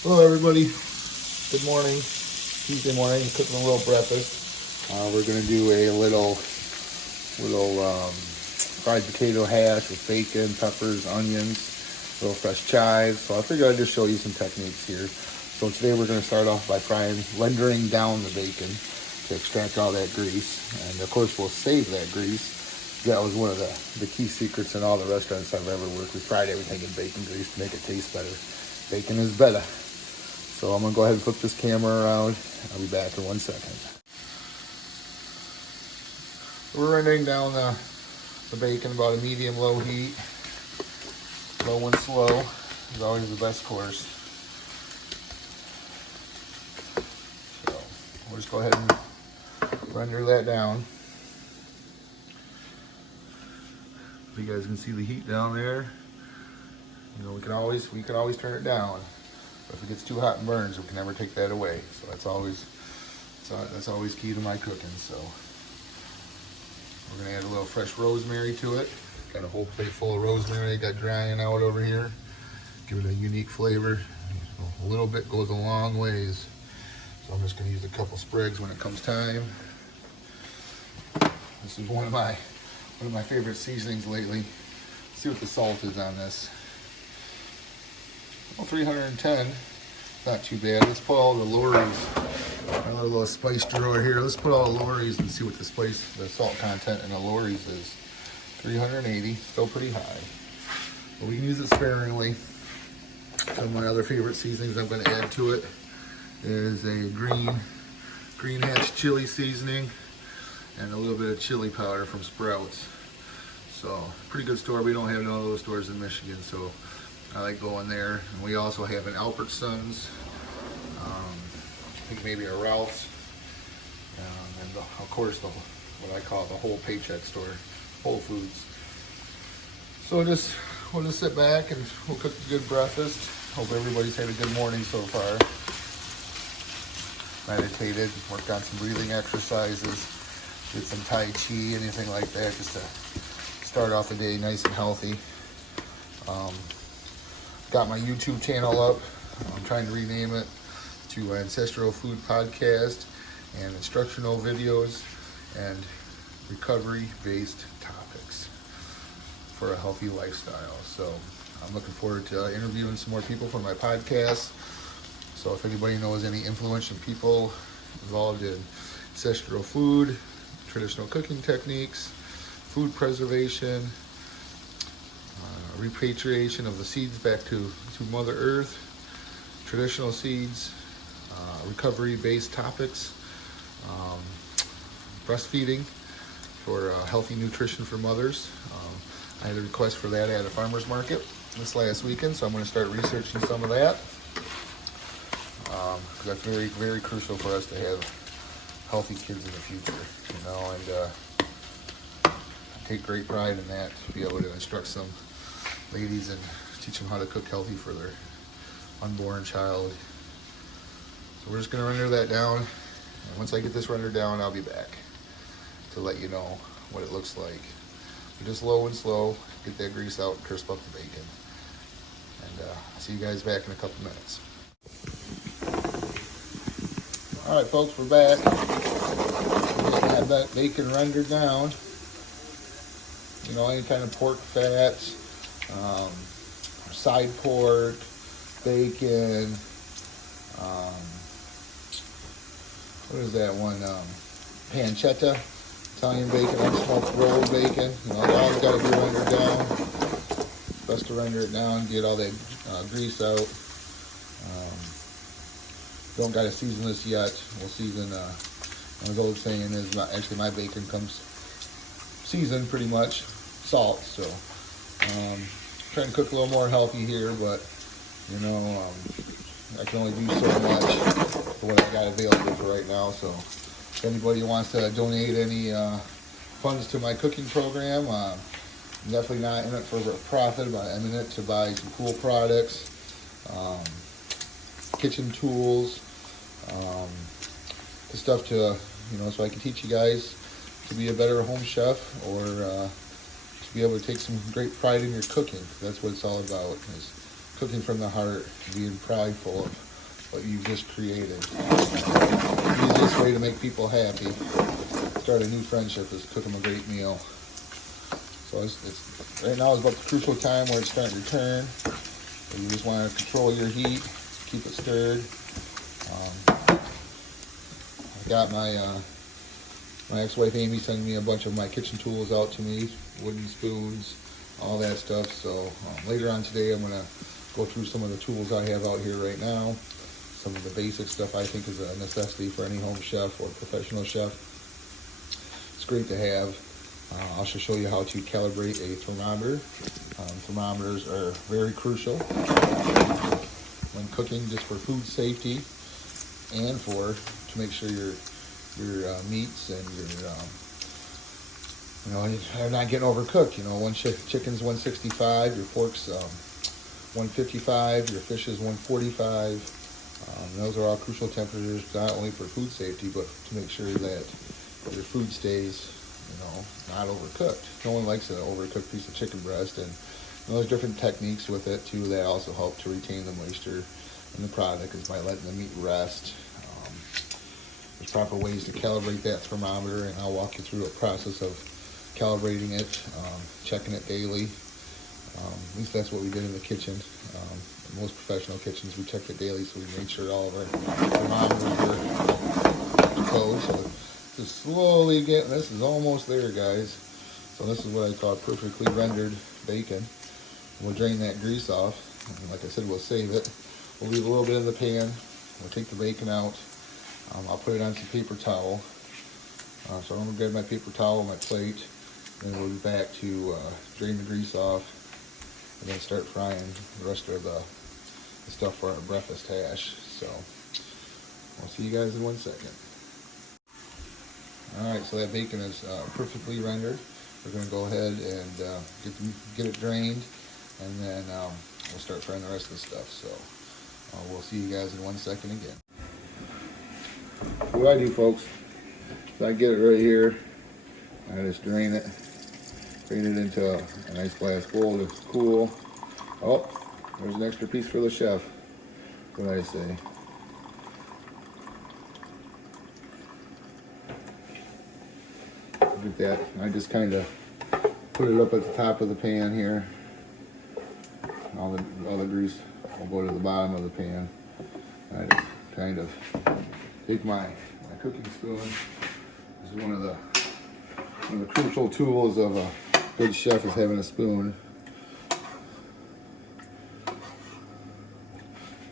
Hello everybody, good morning. Tuesday morning, cooking a little breakfast. We're gonna do a little fried potato hash with bacon, peppers, onions, little fresh chives. So I figured I'd just show you some techniques here. So today we're gonna start off by rendering down the bacon to extract all that grease. And of course we'll save that grease. That was one of the key secrets in all the restaurants I've ever worked. We fried everything in bacon grease to make it taste better. Bacon is better. So I'm gonna go ahead and flip this camera around. I'll be back in 1 second. We're rendering down the bacon about a medium-low heat. Low and slow is always the best course. So we'll just go ahead and render that down. You guys can see the heat down there. You know, we can always turn it down. But if it gets too hot and burns, we can never take that away. So that's always key to my cooking. So we're gonna add a little fresh rosemary to it. Got a whole plate full of rosemary I got drying out over here. Give it a unique flavor. A little bit goes a long ways. So I'm just gonna use a couple sprigs when it comes time. This is one of my favorite seasonings lately. Let's see what the salt is on this. Well, 310, not too bad. Let's put all the Lorry's, our little spice drawer here. Let's put all the Lorry's and see what the salt content in the Lorry's is. 380, still pretty high. But we can use it sparingly. Some of my other favorite seasonings I'm going to add to it is a green hatch chili seasoning and a little bit of chili powder from Sprouts. So pretty good store. We don't have none of those stores in Michigan, so I like going there. And we also have an Albertsons, I think maybe a Ralph's, and of course what I call the whole paycheck store, Whole Foods. So we'll just sit back and we'll cook a good breakfast. Hope everybody's had a good morning so far. Meditated, worked on some breathing exercises, did some Tai Chi, anything like that, just to start off the day nice and healthy. Got my YouTube channel up. I'm trying to rename it to Ancestral Food Podcast and instructional videos and recovery-based topics for a healthy lifestyle. So I'm looking forward to interviewing some more people for my podcast. So if anybody knows any influential people involved in ancestral food, traditional cooking techniques, food preservation, repatriation of the seeds back to Mother Earth, traditional seeds, recovery-based topics, breastfeeding for healthy nutrition for mothers. I had a request for that at a farmer's market this last weekend, so I'm going to start researching some of that. Because that's very, very crucial for us to have healthy kids in the future, you know, and I take great pride in that, to be able to instruct some ladies and teach them how to cook healthy for their unborn child. So we're just going to render that down, and once I get this rendered down, I'll be back to let you know what it looks like. But just low and slow, get that grease out, crisp up the bacon, and I'll see you guys back in a couple minutes. All right, folks, we're back. Just have that bacon rendered down. You know, any kind of pork fats, side pork, bacon, what is that one, pancetta, Italian bacon, unsmoked rolled bacon. You know, all got to be rendered down. Best to render it down, get all that grease out. Don't got to season this yet. We'll season, as old saying is, actually my bacon comes seasoned pretty much, salt, so trying to cook a little more healthy here, but you know, I can only do so much for what I got available for right now. So if anybody wants to donate any funds to my cooking program, I'm definitely not in it for profit, but I'm in it to buy some cool products, kitchen tools, the stuff to, you know, so I can teach you guys to be a better home chef, or to be able to take some great pride in your cooking. That's what it's all about, is cooking from the heart, being prideful of what you've just created. The easiest way to make people happy, start a new friendship, is cook them a great meal. So it's right now is about the crucial time where it's starting to turn. You just want to control your heat, keep it stirred. I got my ex-wife Amy sending me a bunch of my kitchen tools out to me, wooden spoons, all that stuff. So later on today I'm going to go through some of the tools I have out here right now. Some of the basic stuff I think is a necessity for any home chef or professional chef. It's great to have. I'll also show you how to calibrate a thermometer. Thermometers are very crucial when cooking, just for food safety and to make sure your meats and you're not getting overcooked. One chicken's 165, your pork's 155, your fish is 145. Those are all crucial temperatures, not only for food safety, but to make sure that your food stays not overcooked. No one likes an overcooked piece of chicken breast, and there's different techniques with it too that also help to retain the moisture in the product, is by letting the meat rest. There's proper ways to calibrate that thermometer, and I'll walk you through a process of calibrating it, checking it daily. At least that's what we did in the kitchen. In most professional kitchens, we checked it daily, so we made sure all of our thermometers were closed. So just slowly getting, this is almost there, guys. So this is what I call perfectly rendered bacon. We'll drain that grease off, and like I said, we'll save it. We'll leave a little bit in the pan. We'll take the bacon out. I'll put it on some paper towel. So I'm gonna grab my paper towel, my plate, and we'll be back to drain the grease off, and then start frying the rest of the stuff for our breakfast hash. So I'll see you guys in 1 second. All right, so that bacon is perfectly rendered. We're going to go ahead and get it drained, and then we'll start frying the rest of the stuff. So we'll see you guys in 1 second again. What I do, folks, is I get it right here. I just drain it into a nice glass bowl to cool. Oh, there's an extra piece for the chef. What do I say? Look at that. I just kind of put it up at the top of the pan here. All the grease will go to the bottom of the pan. I just kind of take my cooking spoon. This is one of the crucial tools of a good chef, is having a spoon.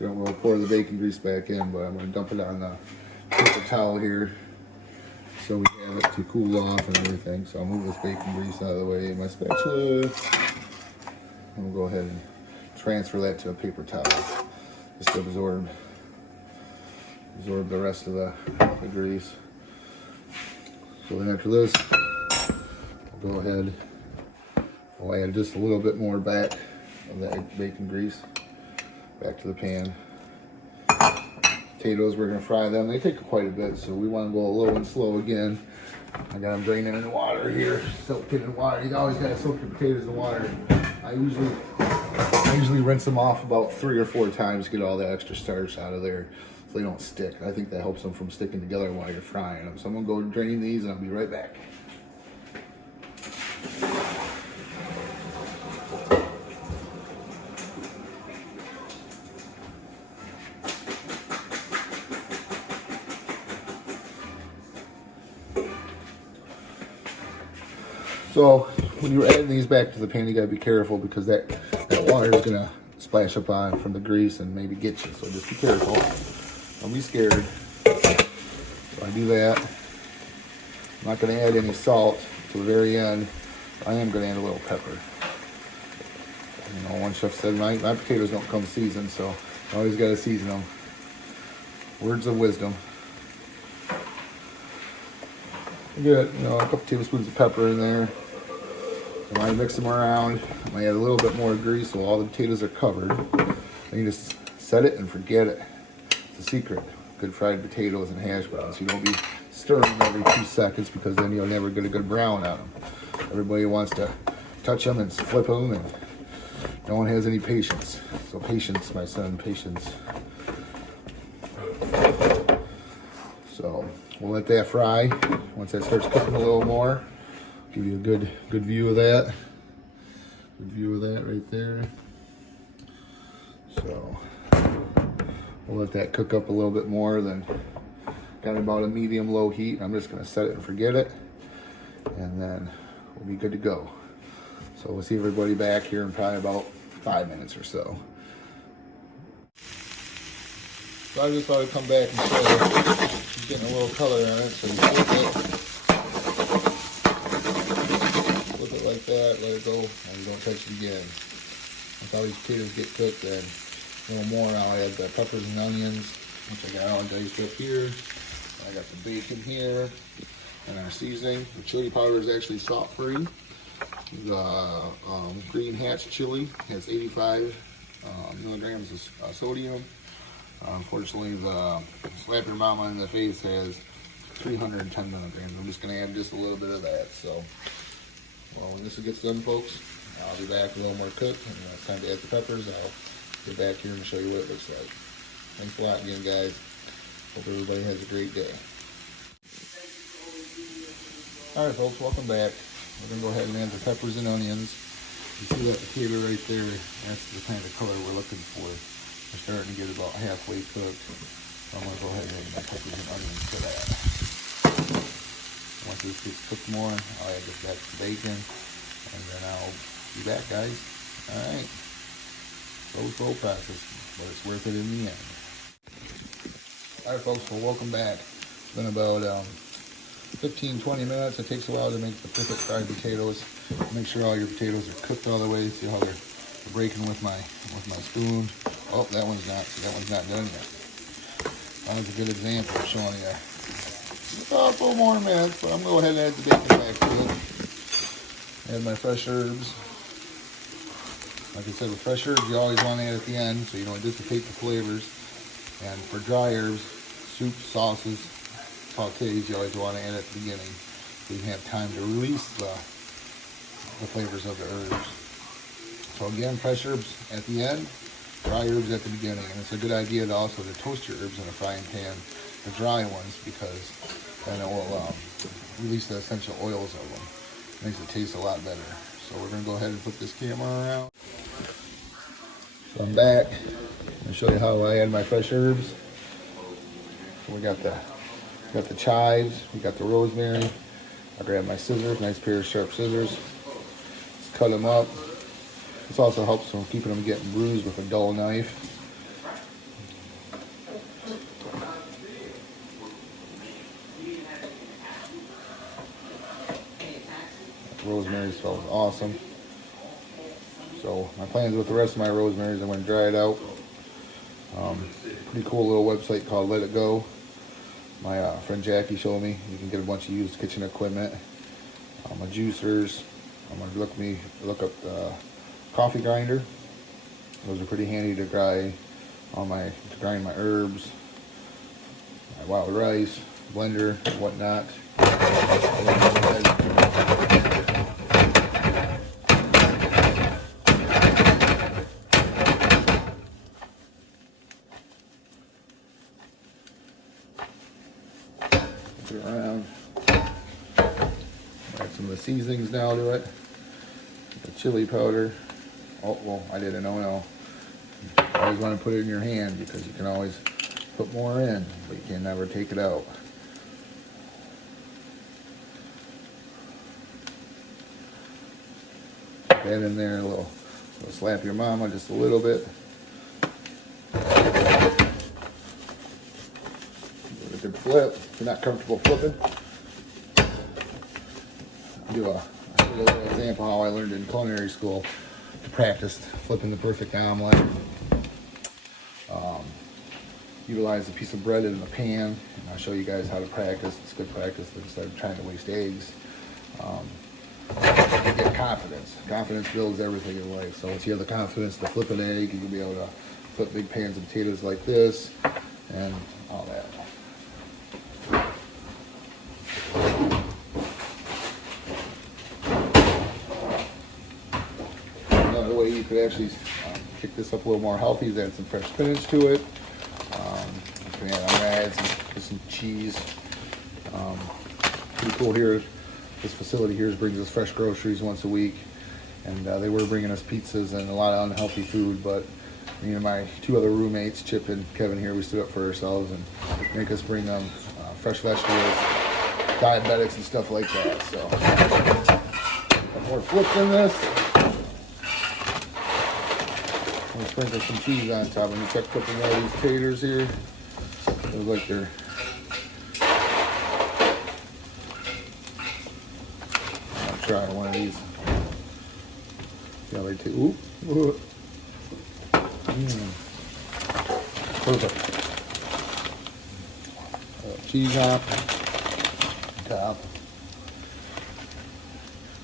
We'll pour the bacon grease back in, but I'm going to dump it on the paper towel here so we have it to cool off and everything. So I'll move this bacon grease out of the way in my spatula, and we'll go ahead and transfer that to a paper towel just to absorb the rest of the grease. So then after this, we'll go ahead, we'll add just a little bit more back of that bacon grease back to the pan. Potatoes, we're going to fry them. They take quite a bit, so we want to go low and slow again. I got them draining in the water here, soaked in water. You always got to soak your potatoes in water. I usually rinse them off about 3 or 4 times to get all the extra starch out of there so they don't stick. I think that helps them from sticking together while you're frying them. So I'm going to go drain these, and I'll be right back. So when you're adding these back to the pan, you gotta be careful, because that water is gonna splash up on from the grease and maybe get you. So just be careful. Don't be scared. So I do that. I'm not gonna add any salt to the very end. I am gonna add a little pepper. One chef said my potatoes don't come seasoned, so I always gotta season them. Words of wisdom. Get a couple tablespoons of pepper in there. And I mix them around. I add a little bit more grease so all the potatoes are covered. And you just set it and forget it. It's a secret. Good fried potatoes and hash browns. You don't be stirring them every 2 seconds, because then you'll never get a good brown on them. Everybody wants to touch them and flip them, and no one has any patience. So patience, my son, patience. So we'll let that fry. Once that starts cooking a little more, give you a good view of that. Good view of that right there. So we'll let that cook up a little bit more. Then got about a medium low heat. I'm just gonna set it and forget it, and then we'll be good to go. So we'll see everybody back here in probably about 5 minutes or so. So I just thought I'd come back and show you. She's getting a little color on it, so you flip it like that, let it go, and you don't touch it again. Once all these potatoes get cooked, then a little more, I'll add the peppers and onions, which I got all diced up here. I got the bacon here, and our seasoning. The chili powder is actually salt-free. The green hatch chili has 85 milligrams of sodium. Unfortunately, the slap your mama in the face has 310 milligrams. I'm just going to add just a little bit of that. So, well, when this gets done, folks, I'll be back with a little more cooked. And when it's time to add the peppers, I'll get back here and show you what it looks like. Thanks a lot again, guys. Hope everybody has a great day. All right, folks, welcome back. We're going to go ahead and add the peppers and onions. You see that potato right there? That's the kind of color we're looking for. We're starting to get about halfway cooked. So I'm going to go ahead and add my peppers and onions to that. Once this gets cooked more, I'll add this back to the bacon. And then I'll be back, guys. All right. Slow process, but it's worth it in the end. All right, folks, well, welcome back. It's been about 15-20 minutes. It takes a while to make the perfect fried potatoes. Make sure all your potatoes are cooked all the way. See how they're breaking with my spoon. Oh, that one's not done yet. That was a good example of showing you. About 4 more minutes, but I'm going to go ahead and add the bacon back to it. Add my fresh herbs. Like I said, with fresh herbs, you always want to add at the end so you don't dissipate the flavors. And for dry herbs, soups, sauces, sautés, you always want to add at the beginning so you can have time to release the flavors of the herbs. So again, fresh herbs at the end, dry herbs at the beginning. And it's a good idea to also toast your herbs in a frying pan, the dry ones, because then it will release the essential oils of them. Makes it taste a lot better. So we're going to go ahead and put this camera around. So I'm back. I'll show you how I add my fresh herbs. So we got the chives, we got the rosemary. I grab my scissors, nice pair of sharp scissors. Just cut them up. This also helps from keeping them getting bruised with a dull knife. Rosemary smells awesome. So my plans with the rest of my rosemary is I'm going to dry it out. Pretty cool little website called Let It Go. My friend Jackie showed me you can get a bunch of used kitchen equipment. My juicers. I'm going to look up the coffee grinder. Those are pretty handy to grind my herbs, my wild rice, blender, and whatnot. Put it around. Add some of the seasonings now to it. The chili powder. Oh, well, I didn't know. No. You always want to put it in your hand because you can always put more in, but you can never take it out. Put that in there, a little slap your mama just a little bit. Give it a good flip. If you're not comfortable flipping, I'll do a little example how I learned in culinary school to practice flipping the perfect omelet. Utilize a piece of bread in the pan, and I'll show you guys how to practice. It's good practice instead of trying to waste eggs. You get confidence. Confidence builds everything in life. So once you have the confidence to flip an egg, you can be able to flip big pans of potatoes like this and all that. Another way you could actually kick this up a little more healthy is add some fresh spinach to it. You can add some making some cheese. Pretty cool here. This facility here brings us fresh groceries once a week, and they were bringing us pizzas and a lot of unhealthy food, but me and my two other roommates, Chip and Kevin here, we stood up for ourselves and make us bring them fresh vegetables, diabetics and stuff like that. So, got more flips in this. I'm gonna sprinkle some cheese on top. And you check a couple more of these taters here. They look like they're try one of these. See how they taste. Ooh. Perfect. Cheese on top.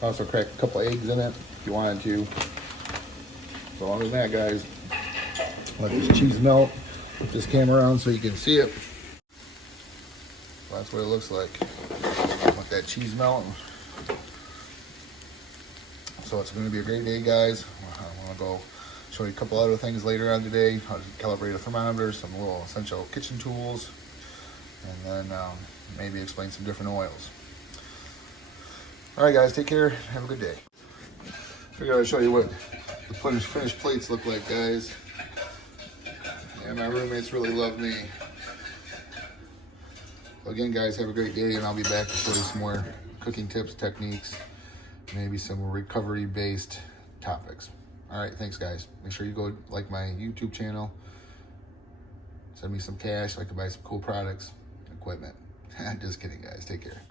Also crack a couple eggs in it if you wanted to. So other than that, guys, let this cheese melt. Put this camera on so you can see it. So that's what it looks like. Let that cheese melt. So it's going to be a great day, guys. I'm going to go show you a couple other things later on today. How to calibrate a thermometer, some little essential kitchen tools, and then maybe explain some different oils. All right, guys, take care. Have a good day. Figured I'd show you what the finished plates look like, guys. Yeah, my roommates really love me. So again, guys, have a great day, and I'll be back to show you some more cooking tips, techniques, maybe some recovery-based topics. All right, thanks, guys. Make sure you go like my YouTube channel. Send me some cash so I can buy some cool products, equipment. Just kidding, guys. Take care.